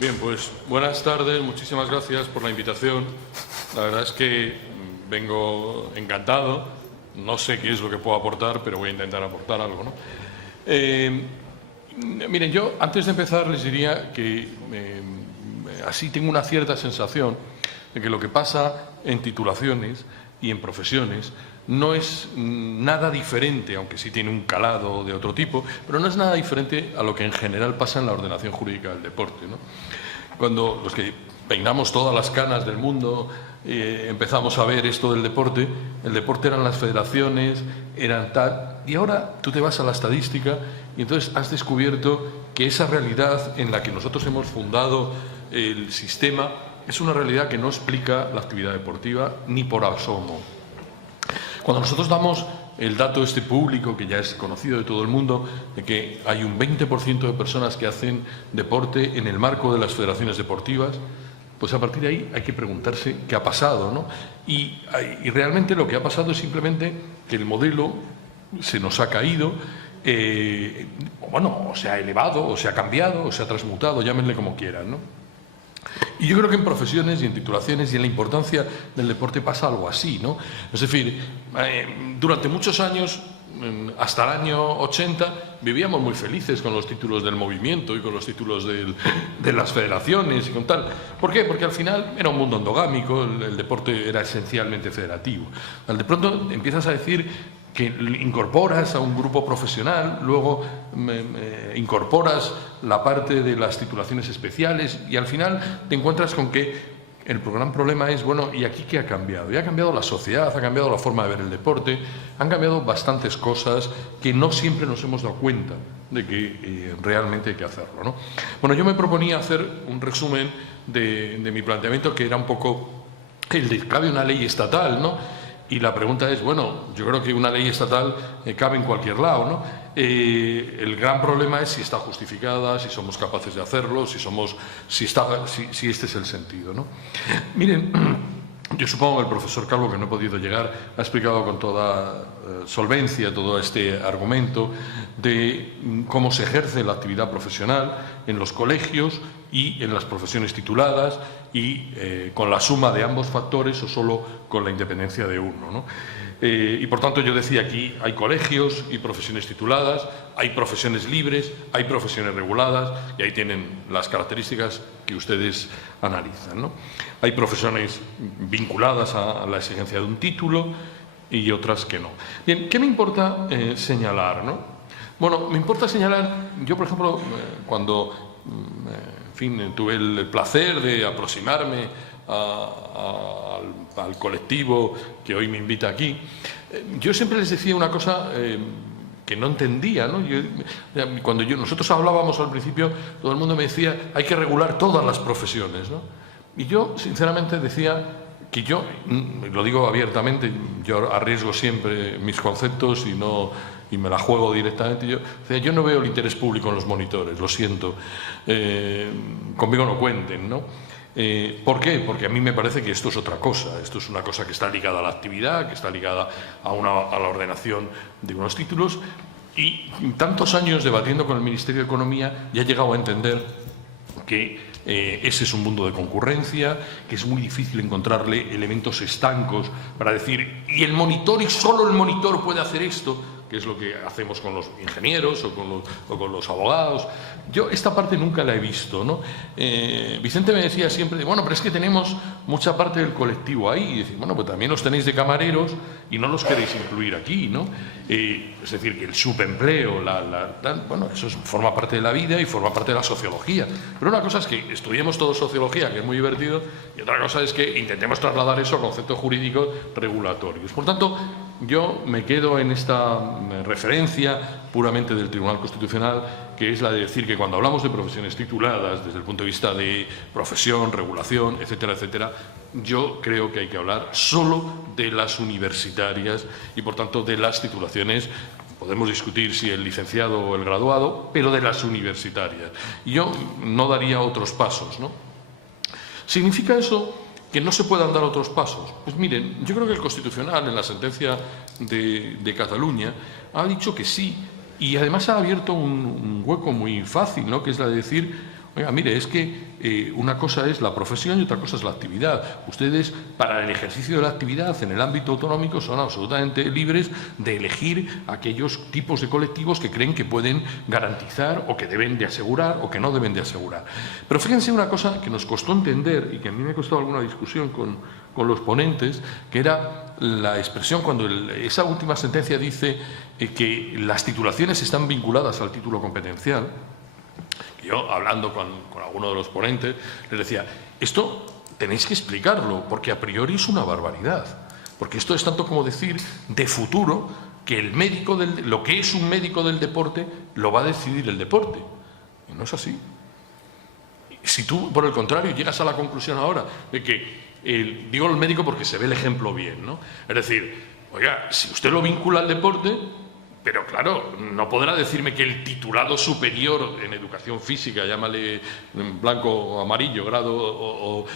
Bien, pues buenas tardes, muchísimas gracias por la invitación. La verdad es que vengo encantado. No sé qué es lo que puedo aportar, pero voy a intentar aportar algo, ¿no? Miren, yo antes de empezar les diría que así tengo una cierta sensación de que lo que pasa en titulaciones y en profesiones no es nada diferente, aunque sí tiene un calado de otro tipo, pero no es nada diferente a lo que en general pasa en la ordenación jurídica del deporte, ¿no? Cuando los que peinamos todas las canas del mundo empezamos a ver esto del deporte, el deporte eran las federaciones, eran tal, y ahora tú te vas a la estadística y entonces has descubierto que esa realidad en la que nosotros hemos fundado el sistema es una realidad que no explica la actividad deportiva ni por asomo. Cuando nosotros damos el dato este público, que ya es conocido de todo el mundo, de que hay un 20% de personas que hacen deporte en el marco de las federaciones deportivas, pues a partir de ahí hay que preguntarse qué ha pasado, ¿no? Y realmente lo que ha pasado es simplemente que el modelo se nos ha caído, o se ha elevado, o se ha cambiado, o se ha transmutado, llámenle como quieran, ¿no? Y yo creo que en profesiones y en titulaciones y en la importancia del deporte pasa algo así, ¿no? Es decir, durante muchos años, hasta el año 80, vivíamos muy felices con los títulos del movimiento y con los títulos de las federaciones y con tal. ¿Por qué? Porque al final era un mundo endogámico, el deporte era esencialmente federativo. De pronto empiezas a decir que incorporas a un grupo profesional, luego incorporas la parte de las titulaciones especiales y al final te encuentras con que el gran problema es, bueno, ¿y aquí qué ha cambiado? Y ha cambiado la sociedad, ha cambiado la forma de ver el deporte, han cambiado bastantes cosas que no siempre nos hemos dado cuenta de que realmente hay que hacerlo, ¿no? Bueno, yo me proponía hacer un resumen de mi planteamiento, que era un poco el de cabe una ley estatal, ¿no? Y la pregunta es, bueno, yo creo que una ley estatal cabe en cualquier lado, ¿no? El gran problema es si está justificada, si somos capaces de hacerlo, si este es el sentido, ¿no? Miren, yo supongo que el profesor Calvo, que no ha podido llegar, ha explicado con toda solvencia todo este argumento de cómo se ejerce la actividad profesional en los colegios y en las profesiones tituladas y con la suma de ambos factores o solo con la independencia de uno, ¿no? Y por tanto yo decía, aquí hay colegios y profesiones tituladas, hay profesiones libres, hay profesiones reguladas y ahí tienen las características que ustedes analizan, ¿no? Hay profesiones vinculadas a la exigencia de un título y otras que no. Bien, ¿qué me importa señalar, no? Bueno, me importa señalar, yo por ejemplo, cuando en fin, tuve el placer de aproximarme al colectivo que hoy me invita aquí, yo siempre les decía una cosa que no entendía, ¿no? Cuando nosotros hablábamos al principio, todo el mundo me decía, hay que regular todas las profesiones, ¿no? Y yo, sinceramente, decía que yo, lo digo abiertamente, yo arriesgo siempre mis conceptos y me la juego directamente. Yo no veo el interés público en los monitores, lo siento. Conmigo no cuenten, ¿no? ¿Por qué? Porque a mí me parece que esto es otra cosa. Esto es una cosa que está ligada a la actividad, que está ligada a la ordenación de unos títulos. Y tantos años debatiendo con el Ministerio de Economía ya he llegado a entender que ese es un mundo de concurrencia, que es muy difícil encontrarle elementos estancos para decir, y el monitor, y solo el monitor puede hacer esto, que es lo que hacemos con los ingenieros o con los abogados. Yo esta parte nunca la he visto, ¿no? Vicente me decía siempre, bueno, pero es que tenemos mucha parte del colectivo ahí, y decir, bueno, pues también los tenéis de camareros y no los queréis incluir aquí, ¿no? Es decir, que el subempleo, bueno, eso forma parte de la vida y forma parte de la sociología. Pero una cosa es que estudiemos todo sociología, que es muy divertido, y otra cosa es que intentemos trasladar eso a conceptos jurídicos regulatorios. Por tanto, yo me quedo en esta referencia puramente del Tribunal Constitucional, que es la de decir que cuando hablamos de profesiones tituladas, desde el punto de vista de profesión, regulación, etcétera, etcétera, yo creo que hay que hablar solo de las universitarias y, por tanto, de las titulaciones. Podemos discutir si el licenciado o el graduado, pero de las universitarias. Y yo no daría otros pasos, ¿no? ¿Significa eso que no se puedan dar otros pasos? Pues miren, yo creo que el Constitucional, en la sentencia de Cataluña, ha dicho que sí, y además ha abierto un hueco muy fácil, ¿no? Que es la de decir, Oiga, mire, es que una cosa es la profesión y otra cosa es la actividad. Ustedes, para el ejercicio de la actividad en el ámbito autonómico, son absolutamente libres de elegir aquellos tipos de colectivos que creen que pueden garantizar o que deben de asegurar o que no deben de asegurar. Pero fíjense una cosa que nos costó entender y que a mí me ha costado alguna discusión con los ponentes, que era la expresión cuando esa última sentencia dice que las titulaciones están vinculadas al título competencial. Yo, hablando con alguno de los ponentes, les decía, esto tenéis que explicarlo, porque a priori es una barbaridad. Porque esto es tanto como decir, de futuro, que el médico lo que es un médico del deporte lo va a decidir el deporte. Y no es así. Si tú, por el contrario, llegas a la conclusión ahora de que, digo el médico porque se ve el ejemplo bien, ¿no? Es decir, oiga, si usted lo vincula al deporte, pero claro, no podrá decirme que el titulado superior en educación física, llámale blanco o amarillo, grado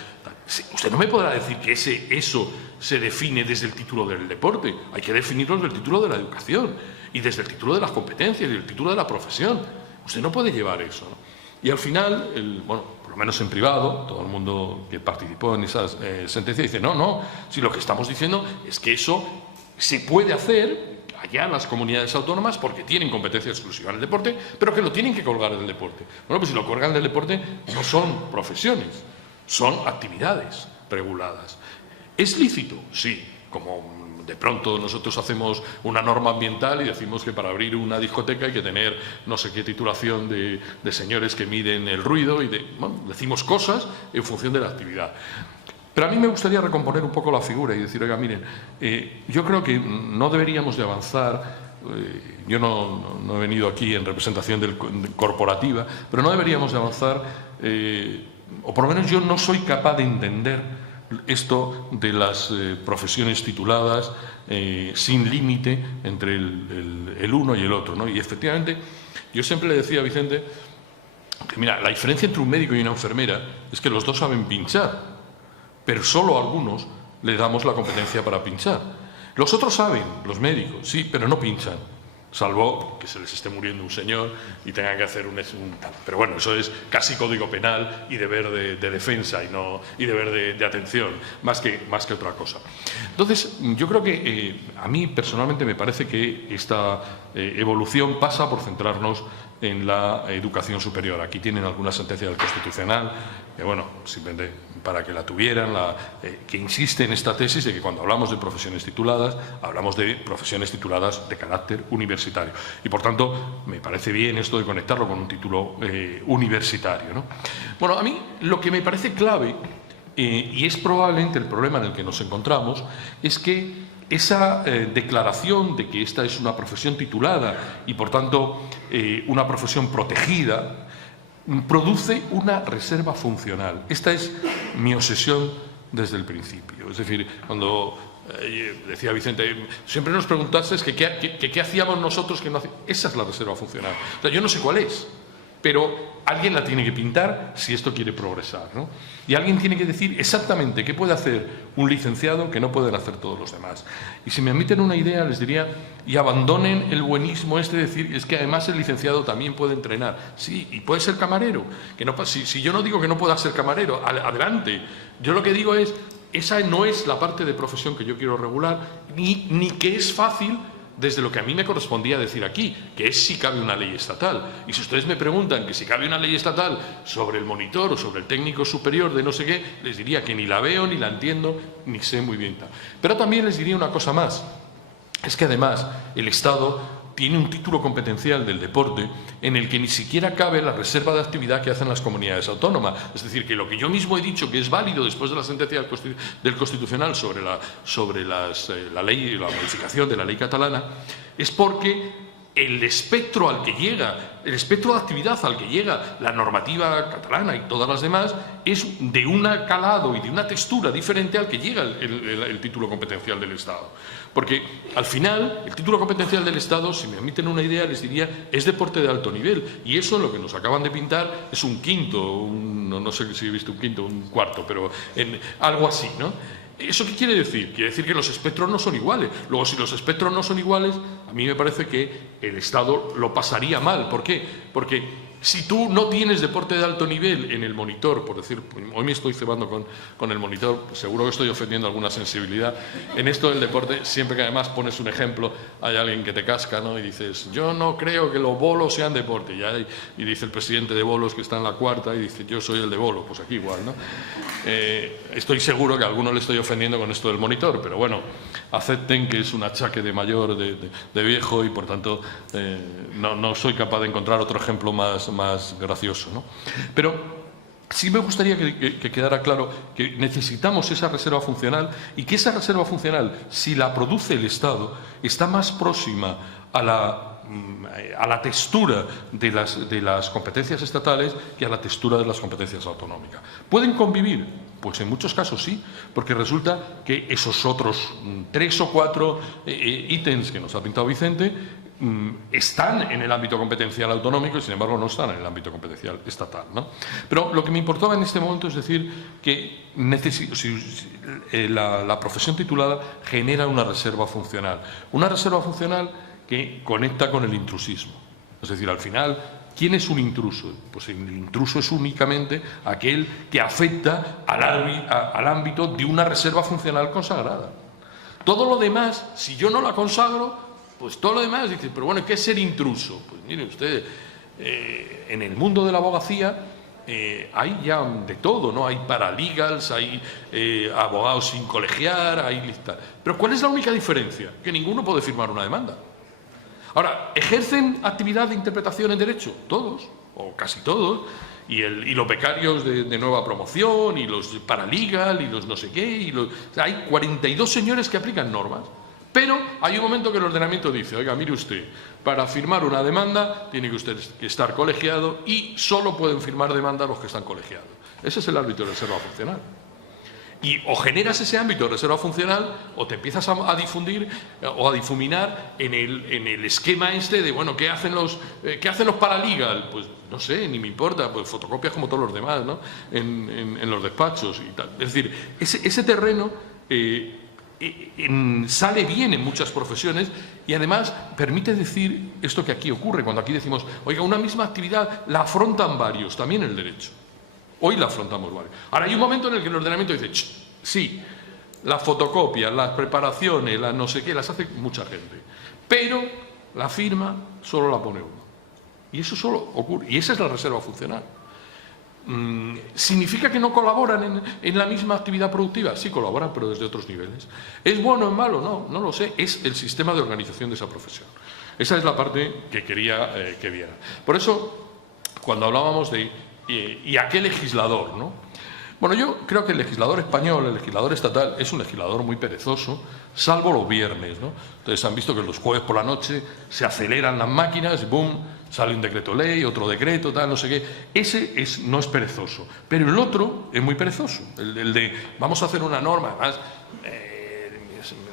usted no me podrá decir que eso se define desde el título del deporte. Hay que definirlo desde el título de la educación y desde el título de las competencias y el título de la profesión. Usted no puede llevar eso, ¿no? Y al final, bueno, por lo menos en privado, todo el mundo que participó en esas sentencias dice, no, si lo que estamos diciendo es que eso se puede hacer allá en las comunidades autónomas porque tienen competencia exclusiva en el deporte, pero que lo tienen que colgar del deporte. Bueno, pues si lo colgan del deporte no son profesiones, son actividades reguladas. ¿Es lícito? Sí, como de pronto nosotros hacemos una norma ambiental y decimos que para abrir una discoteca hay que tener no sé qué titulación de señores que miden el ruido y bueno, decimos cosas en función de la actividad. Pero a mí me gustaría recomponer un poco la figura y decir, oiga, miren, yo creo que no deberíamos de avanzar, yo no he venido aquí en representación corporativa, pero no deberíamos de avanzar, o por lo menos yo no soy capaz de entender esto de las profesiones tituladas sin límite entre el uno y el otro, ¿no? Y efectivamente, yo siempre le decía a Vicente que, mira, la diferencia entre un médico y una enfermera es que los dos saben pinchar, pero solo a algunos le damos la competencia para pinchar. Los otros saben, los médicos, sí, pero no pinchan, salvo que se les esté muriendo un señor y tengan que hacer un tal. Pero bueno, eso es casi código penal y deber de defensa y deber de atención, más que otra cosa. Entonces, yo creo que a mí personalmente me parece que esta evolución pasa por centrarnos en la educación superior. Aquí tienen alguna sentencia del Constitucional, que bueno, simplemente para que la tuvieran, que insiste en esta tesis de que cuando hablamos de profesiones tituladas, hablamos de profesiones tituladas de carácter universitario. Y por tanto, me parece bien esto de conectarlo con un título universitario, ¿no? Bueno, a mí lo que me parece clave, y es probablemente el problema en el que nos encontramos, es que esa declaración de que esta es una profesión titulada y, por tanto, una profesión protegida, produce una reserva funcional. Esta es mi obsesión desde el principio. Es decir, cuando decía Vicente, siempre nos preguntasteis que qué hacíamos nosotros que no hacíamos. Esa es la reserva funcional. O sea, yo no sé cuál es, pero alguien la tiene que pintar si esto quiere progresar, ¿no? Y alguien tiene que decir exactamente qué puede hacer un licenciado que no pueden hacer todos los demás. Y si me admiten una idea, les diría, y abandonen el buenismo de decir, es que además el licenciado también puede entrenar. Sí, y puede ser camarero. Que no, si yo no digo que no pueda ser camarero, adelante. Yo lo que digo es, esa no es la parte de profesión que yo quiero regular, ni que es fácil desde lo que a mí me correspondía decir aquí, que es si cabe una ley estatal. Y si ustedes me preguntan que si cabe una ley estatal sobre el monitor o sobre el técnico superior de no sé qué, les diría que ni la veo, ni la entiendo, ni sé muy bien tal. Pero también les diría una cosa más, es que además el Estado tiene un título competencial del deporte en el que ni siquiera cabe la reserva de actividad que hacen las comunidades autónomas. Es decir, que lo que yo mismo he dicho que es válido después de la sentencia del Constitucional sobre la ley, la modificación de la ley catalana, es porque el espectro al que llega, el espectro de actividad al que llega la normativa catalana y todas las demás es de un calado y de una textura diferente al que llega el título competencial del Estado. Porque al final el título competencial del Estado, si me admiten una idea, les diría, es deporte de alto nivel. Y eso lo que nos acaban de pintar es un quinto, no sé si he visto un quinto, un cuarto, pero algo así, ¿no? ¿Eso qué quiere decir? Quiere decir que los espectros no son iguales. Luego, si los espectros no son iguales, a mí me parece que el Estado lo pasaría mal. ¿Por qué? Porque si tú no tienes deporte de alto nivel en el monitor, por decir, hoy me estoy cebando con el monitor, seguro que estoy ofendiendo alguna sensibilidad. En esto del deporte, siempre que además pones un ejemplo, hay alguien que te casca, ¿no? Y dices, yo no creo que los bolos sean deporte. Y dice el presidente de bolos, que está en la cuarta, y dice, yo soy el de bolos. Pues aquí igual, ¿no? Estoy seguro que a alguno le estoy ofendiendo con esto del monitor, pero bueno, acepten que es un achaque de mayor, de viejo, y por tanto no soy capaz de encontrar otro ejemplo más gracioso, ¿no? Pero sí me gustaría que quedara claro que necesitamos esa reserva funcional, y que esa reserva funcional, si la produce el Estado, está más próxima a la textura de las competencias estatales que a la textura de las competencias autonómicas. ¿Pueden convivir? Pues en muchos casos sí, porque resulta que esos otros 3 o 4 ítems que nos ha pintado Vicente están en el ámbito competencial autonómico y, sin embargo, no están en el ámbito competencial estatal, ¿no? Pero lo que me importaba en este momento es decir que la profesión titulada genera una reserva funcional que conecta con el intrusismo. Es decir, al final, ¿quién es un intruso? Pues el intruso es únicamente aquel que afecta al ámbito de una reserva funcional consagrada. Todo lo demás, si yo no la consagro, pues todo lo demás, dice, pero bueno, ¿qué es ser intruso? Pues mire usted, en el mundo de la abogacía hay ya de todo, ¿no? Hay paralegals, hay abogados sin colegiar, hay listas. Pero ¿cuál es la única diferencia? Que ninguno puede firmar una demanda. Ahora, ¿ejercen actividad de interpretación en derecho? Todos, o casi todos. Y los becarios de nueva promoción, y los paralegal, y los no sé qué. O sea, hay 42 señores que aplican normas. Pero hay un momento que el ordenamiento dice, oiga, mire usted, para firmar una demanda tiene que usted estar colegiado, y solo pueden firmar demanda los que están colegiados. Ese es el ámbito de reserva funcional. Y o generas ese ámbito de reserva funcional, o te empiezas a difundir o a difuminar en el esquema este de, bueno, ¿qué hacen los paralegal? Pues no sé, ni me importa, pues fotocopias como todos los demás, ¿no? En los despachos y tal. Es decir, ese terreno sale bien en muchas profesiones, y además permite decir esto que aquí ocurre, cuando aquí decimos, oiga, una misma actividad la afrontan varios, también el derecho. Hoy la afrontamos varios. Ahora hay un momento en el que el ordenamiento dice, sí, las fotocopias, las preparaciones, las no sé qué, las hace mucha gente, pero la firma solo la pone uno. Y eso solo ocurre, y esa es la reserva funcional. ¿Significa que no colaboran en la misma actividad productiva? Sí colaboran, pero desde otros niveles. ¿Es bueno o es malo? No lo sé. Es el sistema de organización de esa profesión. Esa es la parte que quería que viera. Por eso, cuando hablábamos de ¿y a qué legislador, no? Bueno, yo creo que el legislador español, el legislador estatal, es un legislador muy perezoso, salvo los viernes, ¿no? Entonces han visto que los jueves por la noche se aceleran las máquinas, ¡boom!, sale un decreto ley, otro decreto, tal, no sé qué. Ese no es perezoso, pero el otro es muy perezoso, el de vamos a hacer una norma, además,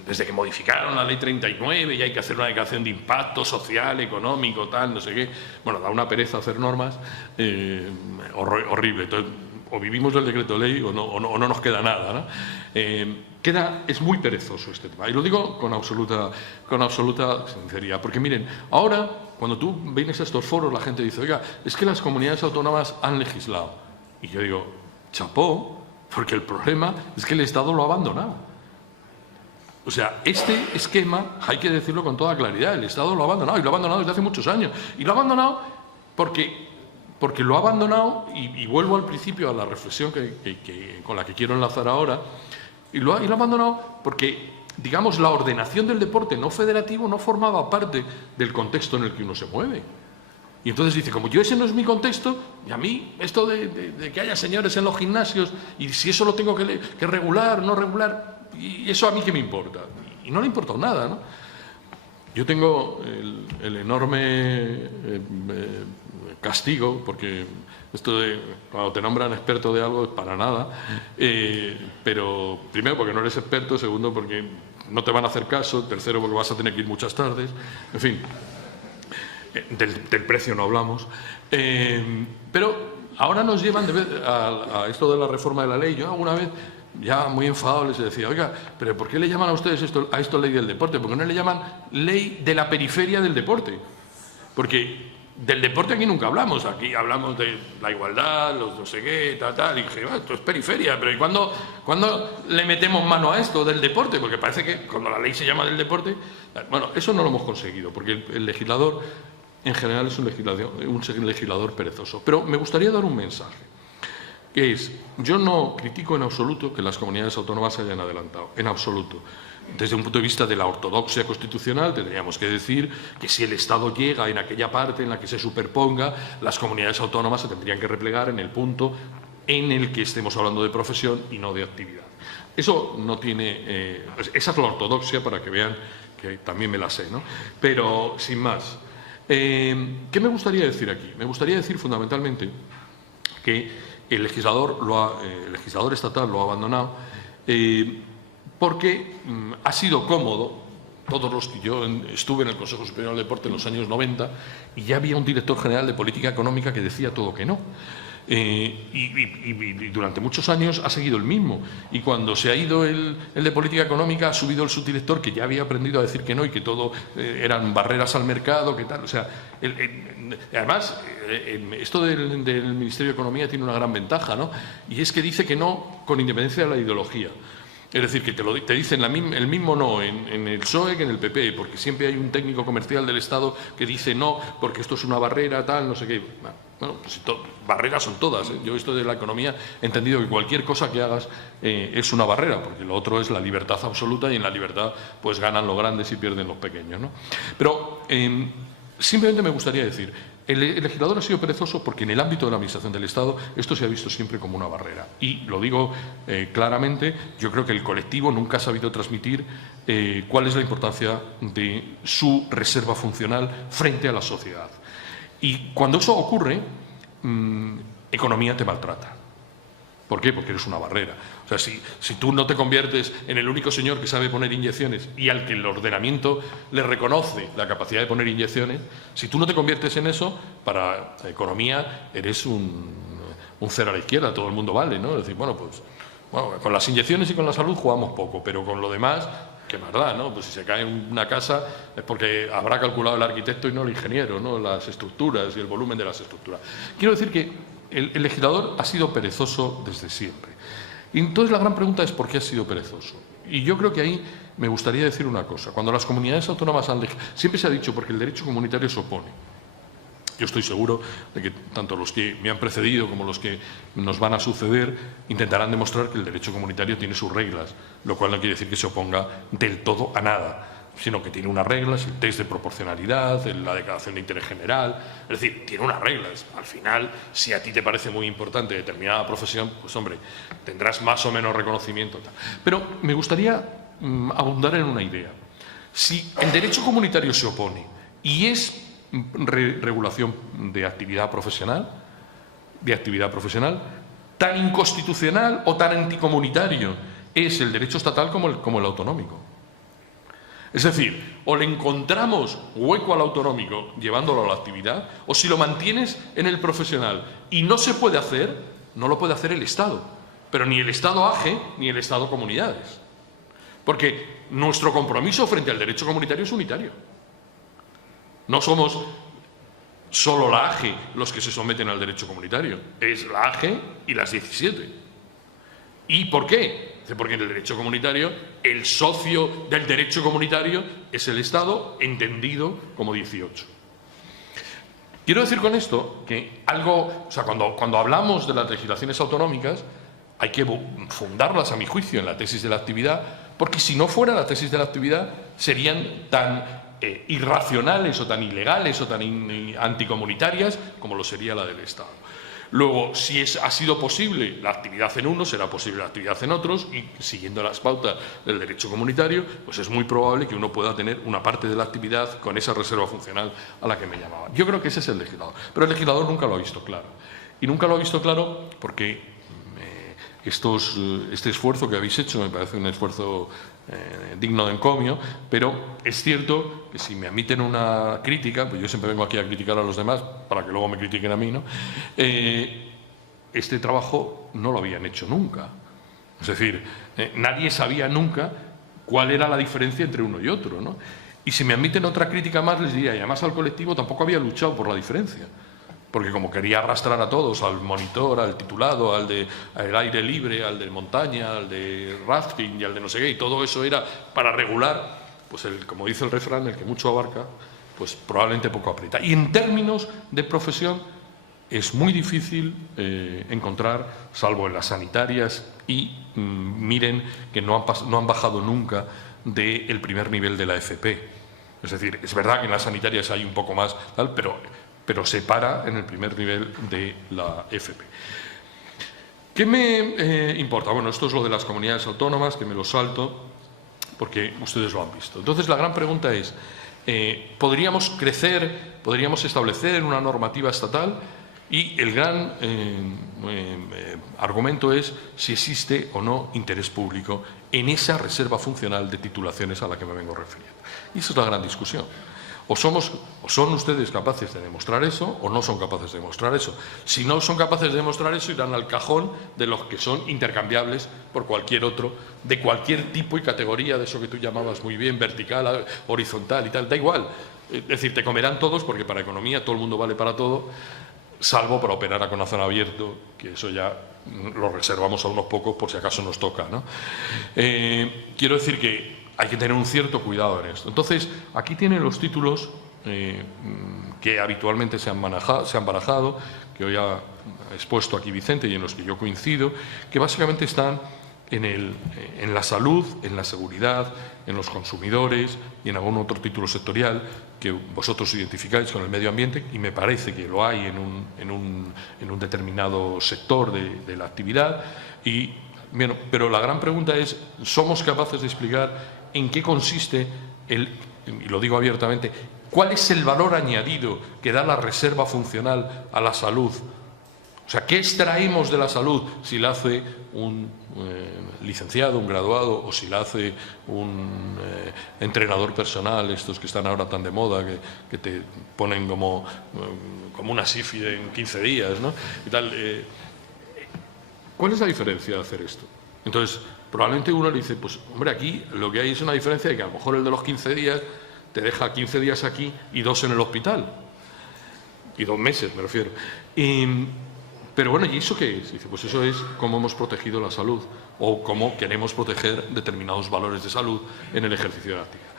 desde que modificaron la ley 39 y hay que hacer una declaración de impacto social, económico, tal, no sé qué. Bueno, da una pereza hacer normas horrible. Entonces, o vivimos del decreto ley o no nos queda nada, ¿no? Es muy perezoso este tema. Y lo digo con absoluta sinceridad. Porque miren, ahora, cuando tú vienes a estos foros, la gente dice, oiga, es que las comunidades autónomas han legislado. Y yo digo, chapó, porque el problema es que el Estado lo ha abandonado. O sea, este esquema, hay que decirlo con toda claridad, el Estado lo ha abandonado, y lo ha abandonado desde hace muchos años. Y lo ha abandonado porque lo ha abandonado, y vuelvo al principio a la reflexión con la que quiero enlazar ahora, y lo ha abandonado porque, digamos, la ordenación del deporte no federativo no formaba parte del contexto en el que uno se mueve. Y entonces dice, como yo ese no es mi contexto, y a mí esto de que haya señores en los gimnasios, y si eso lo tengo que regular, no regular, y eso a mí qué me importa. Y no le importa nada, ¿no? Yo tengo el enorme castigo, porque esto de cuando te nombran experto de algo es para nada, pero primero porque no eres experto, segundo porque no te van a hacer caso, tercero porque vas a tener que ir muchas tardes, en fin, del precio no hablamos, pero ahora nos llevan a esto de la reforma de la ley. Yo alguna vez, ya muy enfadado, les decía, oiga, pero ¿por qué le llaman a ustedes a esto ley del deporte? ¿Por qué no le llaman ley de la periferia del deporte? Porque Del deporte aquí nunca hablamos, aquí hablamos de la igualdad, los no sé qué, tal, y dije, esto es periferia, pero ¿y cuándo le metemos mano a esto del deporte? Porque parece que cuando la ley se llama del deporte, bueno, eso no lo hemos conseguido, porque el legislador en general es un legislador perezoso. Pero me gustaría dar un mensaje, que es, yo no critico en absoluto que las comunidades autónomas se hayan adelantado, en absoluto. Desde un punto de vista de la ortodoxia constitucional, tendríamos que decir que si el Estado llega en aquella parte en la que se superponga, las comunidades autónomas se tendrían que replegar en el punto en el que estemos hablando de profesión y no de actividad. Eso no tiene... esa es la ortodoxia, para que vean que también me la sé, ¿no? Pero, sin más, ¿qué me gustaría decir aquí? Me gustaría decir fundamentalmente que el legislador estatal lo ha abandonado porque ha sido cómodo. Yo estuve en el Consejo Superior del Deporte en los años 90 y ya había un director general de política económica que decía todo que no. Y durante muchos años ha seguido el mismo. Y cuando se ha ido el de política económica, ha subido el subdirector que ya había aprendido a decir que no y que todo eran barreras al mercado, que tal. O sea, además, esto del Ministerio de Economía tiene una gran ventaja, ¿no? Y es que dice que no con independencia de la ideología. Es decir, que te dicen el mismo no en el PSOE que en el PP, porque siempre hay un técnico comercial del Estado que dice no, porque esto es una barrera, tal, no sé qué. Bueno, pues barreras son todas. Yo esto de la economía he entendido que cualquier cosa que hagas es una barrera, porque lo otro es la libertad absoluta y en la libertad pues ganan los grandes y pierden los pequeños, ¿no? Pero simplemente me gustaría decir, el legislador ha sido perezoso porque en el ámbito de la Administración del Estado esto se ha visto siempre como una barrera. Y lo digo claramente, yo creo que el colectivo nunca ha sabido transmitir cuál es la importancia de su reserva funcional frente a la sociedad. Y cuando eso ocurre, economía te maltrata. ¿Por qué? Porque eres una barrera. O sea, si tú no te conviertes en el único señor que sabe poner inyecciones y al que el ordenamiento le reconoce la capacidad de poner inyecciones, si tú no te conviertes en eso, para la economía eres un cero a la izquierda, todo el mundo vale, ¿no? Es decir, bueno, con las inyecciones y con la salud jugamos poco, pero con lo demás, qué más da, ¿no? Pues si se cae una casa es porque habrá calculado el arquitecto y no el ingeniero, ¿no? Las estructuras y el volumen de las estructuras. Quiero decir que el legislador ha sido perezoso desde siempre. Y entonces la gran pregunta es ¿por qué ha sido perezoso? Y yo creo que ahí me gustaría decir una cosa. Cuando las comunidades autónomas siempre se ha dicho porque el derecho comunitario se opone. Yo estoy seguro de que tanto los que me han precedido como los que nos van a suceder intentarán demostrar que el derecho comunitario tiene sus reglas, lo cual no quiere decir que se oponga del todo a nada, sino que tiene unas reglas, el test de proporcionalidad, la declaración de interés general, es decir, tiene unas reglas. Al final, si a ti te parece muy importante determinada profesión, pues hombre, tendrás más o menos reconocimiento. Pero me gustaría abundar en una idea. Si el derecho comunitario se opone y es regulación de actividad profesional, tan inconstitucional o tan anticomunitario es el derecho estatal como el autonómico. Es decir, o le encontramos hueco al autonómico llevándolo a la actividad, o si lo mantienes en el profesional y no se puede hacer, no lo puede hacer el Estado. Pero ni el Estado AGE ni el Estado comunidades. Porque nuestro compromiso frente al derecho comunitario es unitario. No somos solo la AGE los que se someten al derecho comunitario. Es la AGE y las 17. ¿Y por qué? Porque en el derecho comunitario, el socio del derecho comunitario es el Estado, entendido como 18. Quiero decir con esto que cuando hablamos de las legislaciones autonómicas, hay que fundarlas, a mi juicio, en la tesis de la actividad, porque si no fuera la tesis de la actividad, serían tan irracionales o tan ilegales o tan anticomunitarias como lo sería la del Estado. Luego, si ha sido posible la actividad en unos, será posible la actividad en otros y siguiendo las pautas del derecho comunitario, pues es muy probable que uno pueda tener una parte de la actividad con esa reserva funcional a la que me llamaba. Yo creo que ese es el legislador, pero el legislador nunca lo ha visto claro. Y nunca lo ha visto claro porque este esfuerzo que habéis hecho me parece un esfuerzo digno de encomio, pero es cierto que si me admiten una crítica, pues yo siempre vengo aquí a criticar a los demás para que luego me critiquen a mí, ¿no? Este trabajo no lo habían hecho nunca. Es decir, nadie sabía nunca cuál era la diferencia entre uno y otro, ¿no? Y si me admiten otra crítica más, les diría, y además al colectivo tampoco había luchado por la diferencia. Porque como quería arrastrar a todos, al monitor, al titulado, al aire libre, al de montaña, al de rafting y al de no sé qué, y todo eso era para regular, pues como dice el refrán, el que mucho abarca, pues probablemente poco aprieta. Y en términos de profesión es muy difícil encontrar, salvo en las sanitarias, y miren que no han bajado nunca del primer nivel de la FP. Es decir, es verdad que en las sanitarias hay un poco más, tal, pero se para en el primer nivel de la FP. ¿Qué me importa? Bueno, esto es lo de las comunidades autónomas, que me lo salto, porque ustedes lo han visto. Entonces, la gran pregunta es, ¿podríamos crecer, podríamos establecer una normativa estatal? Y el gran argumento es si existe o no interés público en esa reserva funcional de titulaciones a la que me vengo refiriendo. Y esa es la gran discusión. O son ustedes capaces de demostrar eso o no son capaces de demostrar eso. Si no son capaces de demostrar eso, irán al cajón de los que son intercambiables por cualquier otro, de cualquier tipo y categoría, de eso que tú llamabas muy bien, vertical, horizontal y tal, da igual. Es decir, te comerán todos porque para economía todo el mundo vale para todo, salvo para operar a corazón abierto, que eso ya lo reservamos a unos pocos por si acaso nos toca, ¿no? Quiero decir que hay que tener un cierto cuidado en esto. Entonces, aquí tienen los títulos que habitualmente se han barajado, que hoy ha expuesto aquí Vicente y en los que yo coincido, que básicamente están en la salud, en la seguridad, en los consumidores y en algún otro título sectorial que vosotros identificáis con el medio ambiente, y me parece que lo hay en un determinado sector de la actividad. Y, bueno, pero la gran pregunta es, ¿somos capaces de explicar en qué consiste, y lo digo abiertamente, cuál es el valor añadido que da la reserva funcional a la salud? O sea, ¿qué extraemos de la salud si la hace un licenciado, un graduado, o si la hace un entrenador personal, estos que están ahora tan de moda, que te ponen como una sífide en 15 días, ¿no? Y tal. ¿Cuál es la diferencia de hacer esto? Entonces, probablemente uno le dice, pues, hombre, aquí lo que hay es una diferencia de que a lo mejor el de los 15 días te deja 15 días aquí y 2 en el hospital. Y 2 meses, me refiero. Pero bueno, ¿y eso qué es? Dice, pues eso es cómo hemos protegido la salud o cómo queremos proteger determinados valores de salud en el ejercicio de la actividad.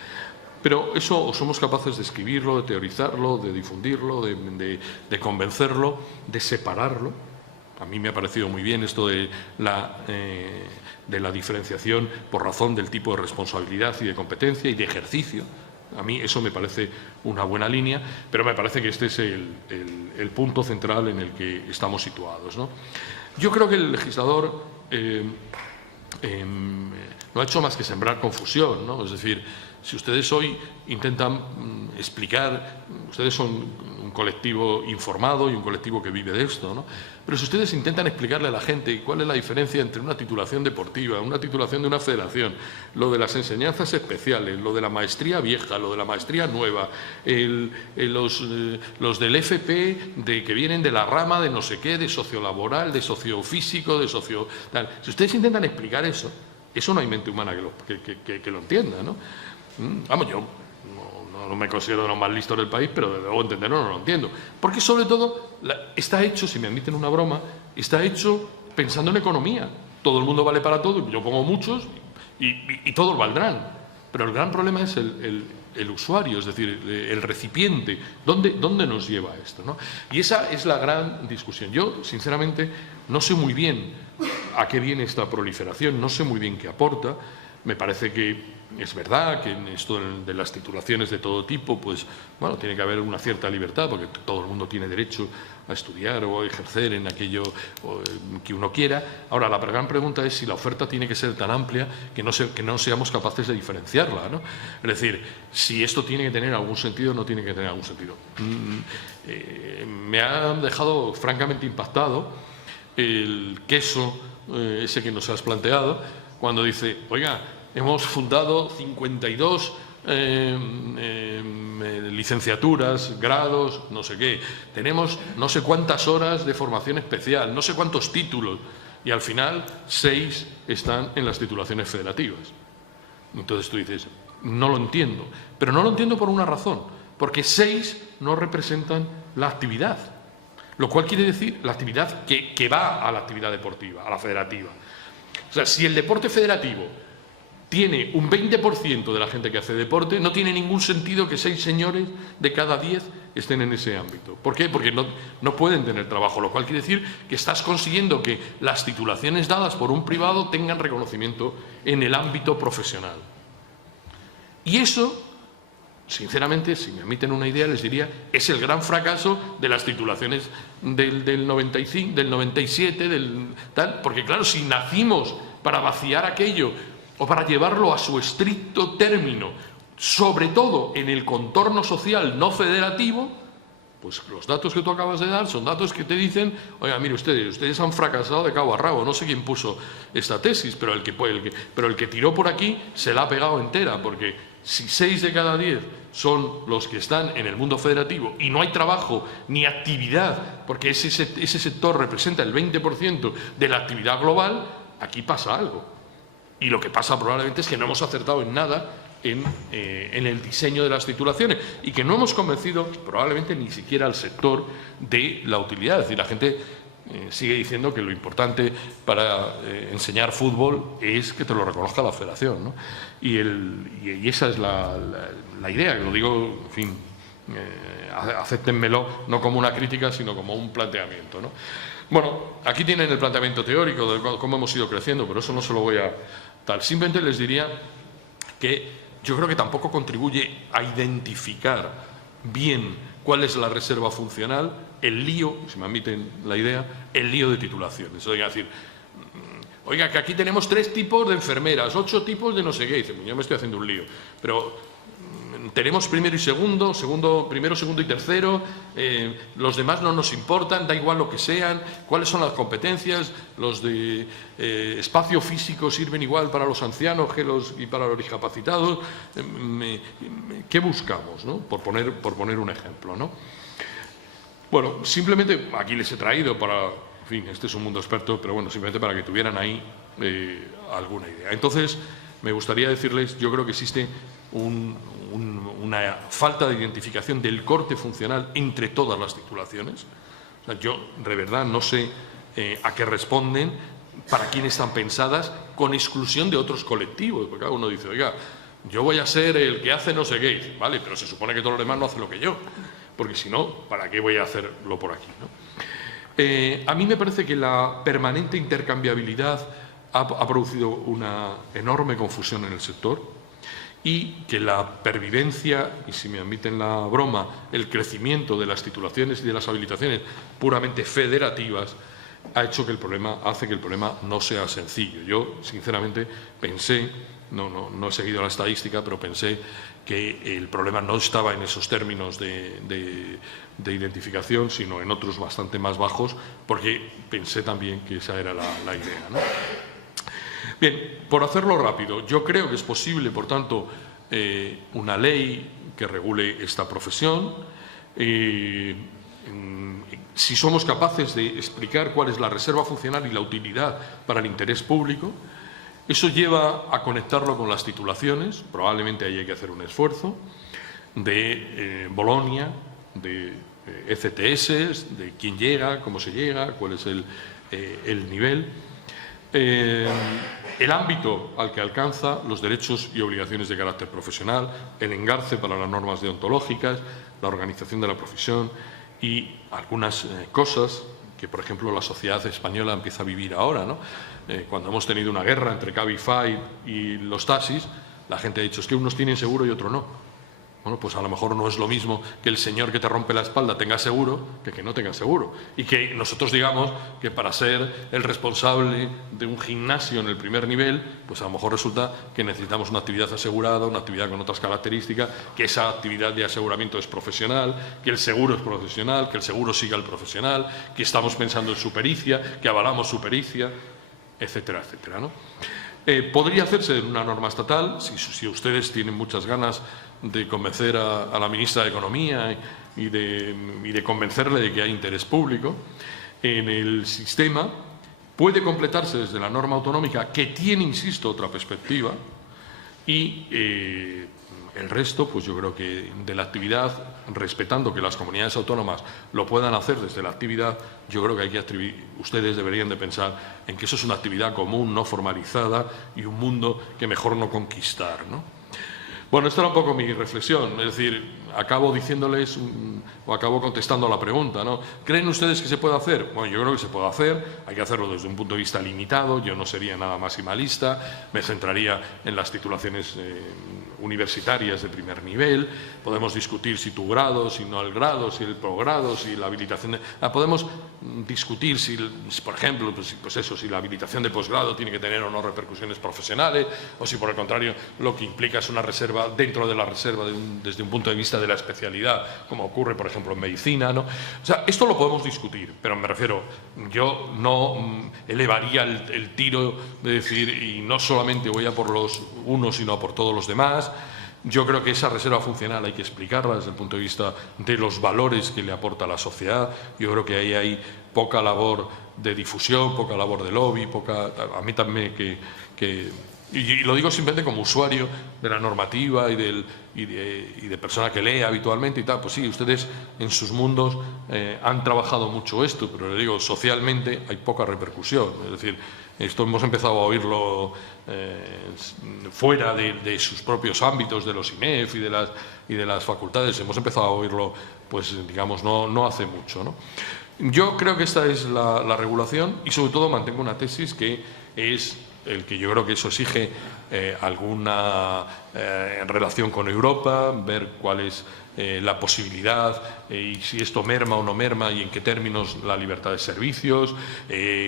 Pero eso o somos capaces de escribirlo, de teorizarlo, de difundirlo, de convencerlo, de separarlo. A mí me ha parecido muy bien esto de la diferenciación por razón del tipo de responsabilidad y de competencia y de ejercicio. A mí eso me parece una buena línea, pero me parece que este es el punto central en el que estamos situados, ¿no? Yo creo que el legislador no ha hecho más que sembrar confusión, ¿no? Es decir, si ustedes hoy intentan explicar, ustedes son un colectivo informado y un colectivo que vive de esto, ¿no? Pero si ustedes intentan explicarle a la gente cuál es la diferencia entre una titulación deportiva, una titulación de una federación, lo de las enseñanzas especiales, lo de la maestría vieja, lo de la maestría nueva, los del FP que vienen de la rama de no sé qué, de sociolaboral, de sociofísico, de socio... Tal. Si ustedes intentan explicar eso no hay mente humana que lo entienda, ¿no? Vamos, yo no me considero lo más listo del país, pero de luego entenderlo no lo entiendo. Porque sobre todo está hecho, si me admiten una broma, está hecho pensando en economía. Todo el mundo vale para todo, yo pongo muchos y todos valdrán. Pero el gran problema es el usuario, es decir, el recipiente. ¿Dónde nos lleva esto, ¿no? Y esa es la gran discusión. Yo, sinceramente, no sé muy bien a qué viene esta proliferación, no sé muy bien qué aporta. Me parece que es verdad que en esto de las titulaciones de todo tipo, pues, bueno, tiene que haber una cierta libertad, porque todo el mundo tiene derecho a estudiar o a ejercer en aquello que uno quiera. Ahora, la gran pregunta es si la oferta tiene que ser tan amplia que no seamos capaces de diferenciarla, ¿no? Es decir, si esto tiene que tener algún sentido o no tiene que tener algún sentido. Me ha dejado francamente impactado el queso ese que nos has planteado, cuando dice, oiga, hemos fundado 52 licenciaturas, grados, no sé qué. Tenemos no sé cuántas horas de formación especial, no sé cuántos títulos. Y al final, 6 están en las titulaciones federativas. Entonces tú dices, No lo entiendo. Pero no lo entiendo por una razón, porque 6 no representan la actividad, lo cual quiere decir la actividad que va a la actividad deportiva, a la federativa. O sea, si el deporte federativo tiene un 20% de la gente que hace deporte, no tiene ningún sentido que 6 señores de cada 10 estén en ese ámbito. ¿Por qué? Porque no pueden tener trabajo, lo cual quiere decir que estás consiguiendo que las titulaciones dadas por un privado tengan reconocimiento en el ámbito profesional. Y eso, sinceramente, si me admiten una idea, les diría, es el gran fracaso de las titulaciones del 95, del 97, tal, porque claro, si nacimos para vaciar aquello o para llevarlo a su estricto término, sobre todo en el contorno social no federativo, pues los datos que tú acabas de dar son datos que te dicen, oiga, mire ustedes han fracasado de cabo a rabo, no sé quién puso esta tesis, pero el que tiró por aquí se la ha pegado entera, porque si 6 de cada 10 son los que están en el mundo federativo y no hay trabajo ni actividad, porque ese sector representa el 20% de la actividad global, aquí pasa algo. Y lo que pasa probablemente es que no hemos acertado en nada en el diseño de las titulaciones y que no hemos convencido probablemente ni siquiera al sector de la utilidad. Es decir, la gente sigue diciendo que lo importante para enseñar fútbol es que te lo reconozca la federación, ¿no? Y esa es la idea, que lo digo, en fin, acéptenmelo no como una crítica, sino como un planteamiento, ¿no? Bueno, aquí tienen el planteamiento teórico de cómo hemos ido creciendo, pero eso no se lo voy a tal. Simplemente les diría que yo creo que tampoco contribuye a identificar bien cuál es la reserva funcional, el lío, si me admiten la idea, el lío de titulaciones. Oiga, decir, oiga, que aquí tenemos 3 tipos de enfermeras, 8 tipos de no sé qué. Dice, yo me estoy haciendo un lío. Pero tenemos primero y segundo, primero, segundo y tercero, los demás no nos importan, da igual lo que sean, cuáles son las competencias, los de espacio físico sirven igual para los ancianos y para los discapacitados. ¿Qué buscamos, ¿no? Por poner un ejemplo, ¿no? Bueno, simplemente aquí les he traído para, en fin, este es un mundo experto, pero bueno, simplemente para que tuvieran ahí alguna idea. Entonces, me gustaría decirles, yo creo que existe una falta de identificación del corte funcional entre todas las titulaciones. O sea, yo de verdad no sé a qué responden, para quién están pensadas, con exclusión de otros colectivos. Porque cada uno dice, oiga, yo voy a ser el que hace no sé qué. Vale, pero se supone que todos los demás no hacen lo que yo. Porque si no, ¿para qué voy a hacerlo por aquí, ¿no? A mí me parece que la permanente intercambiabilidad ha producido una enorme confusión en el sector y que la pervivencia, y si me admiten la broma, el crecimiento de las titulaciones y de las habilitaciones puramente federativas hace que el problema no sea sencillo. Yo, sinceramente, pensé, no he seguido la estadística, pero pensé que el problema no estaba en esos términos de identificación, sino en otros bastante más bajos, porque pensé también que esa era la idea, ¿no? Bien, por hacerlo rápido, yo creo que es posible, por tanto, una ley que regule esta profesión. Si somos capaces de explicar cuál es la reserva funcional y la utilidad para el interés público, eso lleva a conectarlo con las titulaciones, probablemente ahí hay que hacer un esfuerzo, de Bolonia, de ECTS, de quién llega, cómo se llega, cuál es el nivel. El ámbito al que alcanza, los derechos y obligaciones de carácter profesional, el engarce para las normas deontológicas, la organización de la profesión y algunas cosas que, por ejemplo, la sociedad española empieza a vivir ahora, ¿no? Cuando hemos tenido una guerra entre Cabify y los taxis, la gente ha dicho, es que unos tienen seguro y otros no. Bueno, pues a lo mejor no es lo mismo que el señor que te rompe la espalda tenga seguro que no tenga seguro. Y que nosotros digamos que para ser el responsable de un gimnasio en el primer nivel, pues a lo mejor resulta que necesitamos una actividad asegurada, una actividad con otras características, que esa actividad de aseguramiento es profesional, que el seguro es profesional, que el seguro siga al profesional, que estamos pensando en su pericia, que avalamos su pericia, etcétera, etcétera, ¿no? Podría hacerse en una norma estatal, si ustedes tienen muchas ganas de convencer a la ministra de Economía y de convencerle de que hay interés público en el sistema. Puede completarse desde la norma autonómica, que tiene, insisto, otra perspectiva, y el resto, pues yo creo que de la actividad, respetando que las comunidades autónomas lo puedan hacer desde la actividad, yo creo que hay que ustedes deberían de pensar en que eso es una actividad común, no formalizada y un mundo que mejor no conquistar, ¿no? Bueno, esta era un poco mi reflexión, es decir, acabo diciéndoles o acabo contestando a la pregunta, ¿no? ¿Creen ustedes que se puede hacer? Bueno, yo creo que se puede hacer, hay que hacerlo desde un punto de vista limitado, yo no sería nada maximalista, me centraría en las titulaciones universitarias de primer nivel, podemos discutir si tu grado, si no el grado, si el posgrado, si la habilitación podemos discutir si, por ejemplo, pues eso, si la habilitación de posgrado tiene que tener o no repercusiones profesionales, o si por el contrario lo que implica es una reserva dentro de la reserva desde un punto de vista de la especialidad, como ocurre, por ejemplo, en medicina, ¿no? O sea, esto lo podemos discutir, pero me refiero, yo no elevaría el tiro de decir, y no solamente voy a por los unos, sino a por todos los demás. Yo creo que esa reserva funcional hay que explicarla desde el punto de vista de los valores que le aporta a la sociedad. Yo creo que ahí hay poca labor de difusión, poca labor de lobby, a mí también y lo digo simplemente como usuario de la normativa y de persona que lee habitualmente y tal. Pues sí, ustedes en sus mundos han trabajado mucho esto, pero le digo, socialmente hay poca repercusión. Es decir, esto hemos empezado a oírlo fuera de sus propios ámbitos, de los INEF y de las facultades. Hemos empezado a oírlo, pues digamos, no hace mucho, ¿no? Yo creo que esta es la regulación y sobre todo mantengo una tesis que es el que yo creo que eso exige alguna relación con Europa, ver cuál es la posibilidad y si esto merma o no merma y en qué términos la libertad de servicios,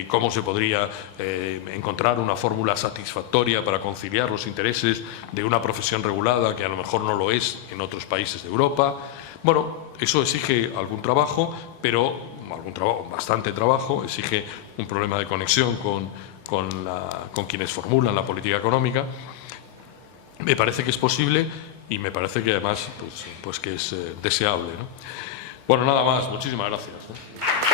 cómo se podría encontrar una fórmula satisfactoria para conciliar los intereses de una profesión regulada que a lo mejor no lo es en otros países de Europa. Bueno, eso exige algún trabajo, pero bastante trabajo, exige un problema de conexión con quienes formulan la política económica. Me parece que es posible y me parece que además pues que es deseable, ¿no? Bueno, nada más. Muchísimas gracias, ¿no?